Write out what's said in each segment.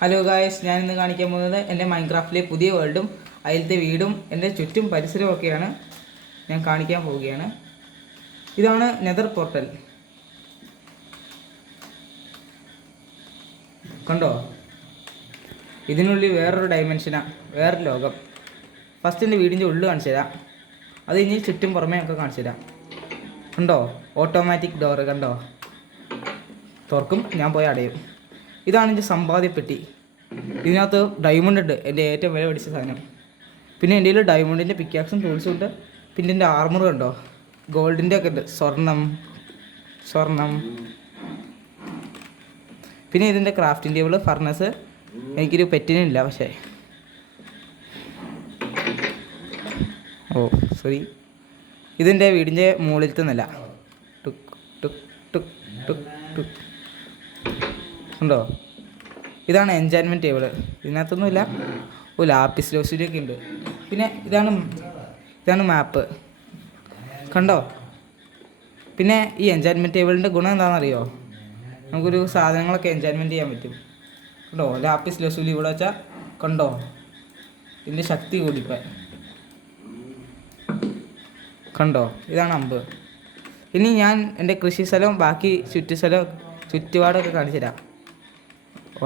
Hello guys, ഞാൻ ഇന്ന് കാണിക്കാൻ പോകുന്നത് എൻ്റെ മൈൻക്രാഫ്റ്റിലെ പുതിയ വേൾഡും അതിലത്തെ വീടും എൻ്റെ ചുറ്റും പരിസരവും ഒക്കെയാണ് ഞാൻ കാണിക്കാൻ പോവുകയാണ്. ഇതാണ് നെതർ പോർട്ടൽ. കണ്ടോ? ഇതിനുള്ളിൽ വേറൊരു ഡയമെൻഷനാണ്, വേറൊരു ലോകം. ഫസ്റ്റ് എൻ്റെ വീടിൻ്റെ ഉള്ളിൽ കാണിച്ചു തരാം, അത് കഴിഞ്ഞ് ചുറ്റും പുറമേ ഒക്കെ കാണിച്ചു തരാം. കണ്ടോ? ഓട്ടോമാറ്റിക് ഡോറ് കണ്ടോ? തുറക്കും, ഞാൻ പോയി അടയും. ഇതാണ് എൻ്റെ സമ്പാദ്യപ്പെട്ടി. ഇതിനകത്ത് ഡയമണ്ട് ഉണ്ട്, എൻ്റെ ഏറ്റവും വില പിടിച്ച സാധനം. പിന്നെ എൻ്റെ കയ്യിൽ ഡയമണ്ടിൻ്റെ പിക്കാക്സും ടൂൾസും ഉണ്ട്. പിന്നെ എൻ്റെ ആർമർ കണ്ടോ, ഗോൾഡിൻ്റെ ഒക്കെ ഉണ്ട്, സ്വർണം. പിന്നെ ഇതിൻ്റെ ക്രാഫ്റ്റിംഗ് ടേബിൾ, ഫർണസ്. എനിക്കൊരു പെറ്റിനില്ല പക്ഷേ. സോറി. ഇതിൻ്റെ വീടിൻ്റെ മുകളിലത്തെ നില. Tuk tuk tuk tuk tuk ഉണ്ടോ? ഇതാണ് എൻചാൻമെൻറ്റ് ടേബിൾ. ഇതിനകത്തൊന്നുമില്ല. ലാപ്പിസ് ലോസിലൊക്കെ ഉണ്ട്. പിന്നെ ഇതാണ് മാപ്പ്. കണ്ടോ? പിന്നെ ഈ എൻചാൻമെൻറ്റ് ടേബിളിൻ്റെ ഗുണം എന്താണെന്നറിയോ? നമുക്കൊരു സാധനങ്ങളൊക്കെ എൻചാൻമെൻറ്റ് ചെയ്യാൻ പറ്റും. കണ്ടോ? ലാപ്പിസ് ലോസിലി ഇവിടെ വെച്ചാൽ കണ്ടോ ഇതിൻ്റെ ശക്തി കൂടിപ്പോയി. കണ്ടോ? ഇതാണ് അമ്പ്. ഇനി ഞാൻ എൻ്റെ കൃഷി സ്ഥലവും ബാക്കി ചുറ്റുപാടൊക്കെ കാണിച്ചു തരാം.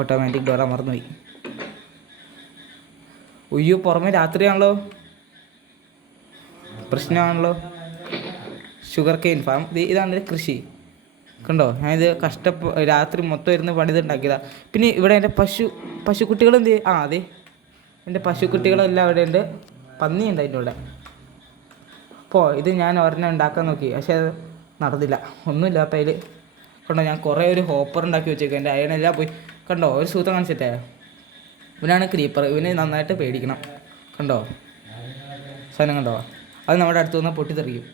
ഓട്ടോമാറ്റിക് ഡോർ അമർന്നുപോയി. ഉയ്യോ, പുറമെ രാത്രിയാണല്ലോ, പ്രശ്നമാണല്ലോ. Sugar cane farm. ഇതാണ് എൻ്റെ കൃഷി. കണ്ടോ? ഞാനിത് രാത്രി മൊത്തം ഇരുന്ന് പണിതുണ്ടാക്കിയതാണ്. പിന്നെ ഇവിടെ എൻ്റെ പശുക്കുട്ടികൾ എന്ത് ചെയ്യും? അതെ, എൻ്റെ പശുക്കുട്ടികളെല്ലാം അവിടെ ഉണ്ട്. പന്നിയുണ്ട് അതിൻ്റെ കൂടെ. അപ്പോൾ ഇത് ഞാൻ ഒരെണ്ണം ഉണ്ടാക്കാൻ നോക്കി, പക്ഷേ അത് നടന്നില്ല. ഒന്നുമില്ല അപ്പം അതിൽ. കണ്ടോ? ഞാൻ കുറേ ഒരു ഹോപ്പർ ഉണ്ടാക്കി വെച്ചേക്കും, എൻ്റെ അയണെല്ലാം പോയി. കണ്ടോ? ഒരു സൂത്രം കാണിച്ചിട്ടേ. ഇവനാണ് ക്രീപ്പർ. ഇവന് നന്നായിട്ട് പേടിക്കണം. കണ്ടോ സാധനം? കണ്ടോ? അത് നമ്മുടെ അടുത്ത് വന്നാൽ പൊട്ടിത്തെറിക്കും.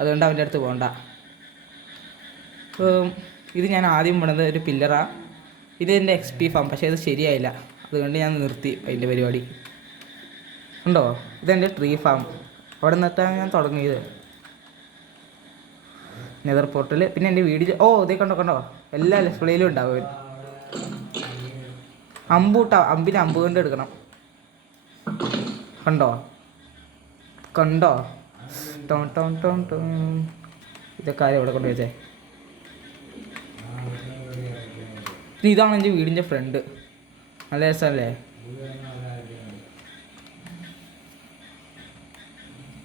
അതുകൊണ്ട് അവൻ്റെ അടുത്ത് പോകണ്ട. ഇത് ഞാൻ ആദ്യം പണിത് ഒരു പില്ലറാണ്. ഇത് എൻ്റെ XP ഫാം, പക്ഷേ ഇത് ശരിയായില്ല. അതുകൊണ്ട് ഞാൻ നിർത്തി അതിൻ്റെ പരിപാടി. കണ്ടോ? ഇതെൻ്റെ ട്രീ ഫാം. അവിടെ നിന്നിട്ടാണ് ഞാൻ തുടങ്ങിയത്. Nether portal. പിന്നെ എൻ്റെ വീട് ഇതേ കണ്ടോ? എല്ലാ ഡിസ്പ്ലേയിലും ഉണ്ടാവും. അമ്പിന് അമ്പ് കൊണ്ട് എടുക്കണം. കണ്ടോ? ഇതൊക്കെ ആരും ഇവിടെ കൊണ്ട് വെച്ചേ. പിന്നെ ഇതാണ് എൻ്റെ വീടിൻ്റെ ഫ്രണ്ട്. നല്ല രസമല്ലേ?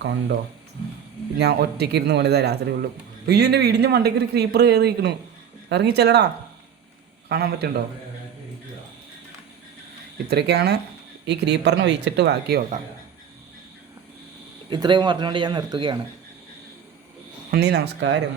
കണ്ടോ? ഞാൻ ഒറ്റയ്ക്ക് ഇരുന്ന് പണിതാ രാത്രി ഉള്ളു. അയ്യോ, എൻ്റെ വീടിൻ്റെ മണ്ടയ്ക്ക് ഒരു ക്രീപ്പർ കയറിയിരിക്കണു. ഇറങ്ങിച്ചെല്ലടാ. കാണാൻ പറ്റുന്നുണ്ടോ? ഇത്രയൊക്കെയാണ്. ഈ ക്രീപ്പറിനെ ഒഴിച്ചിട്ട് ബാക്കി നോക്കാം. ഇത്രയും പറഞ്ഞുകൊണ്ട് ഞാൻ നിർത്തുകയാണ്. നന്ദി, നമസ്കാരം.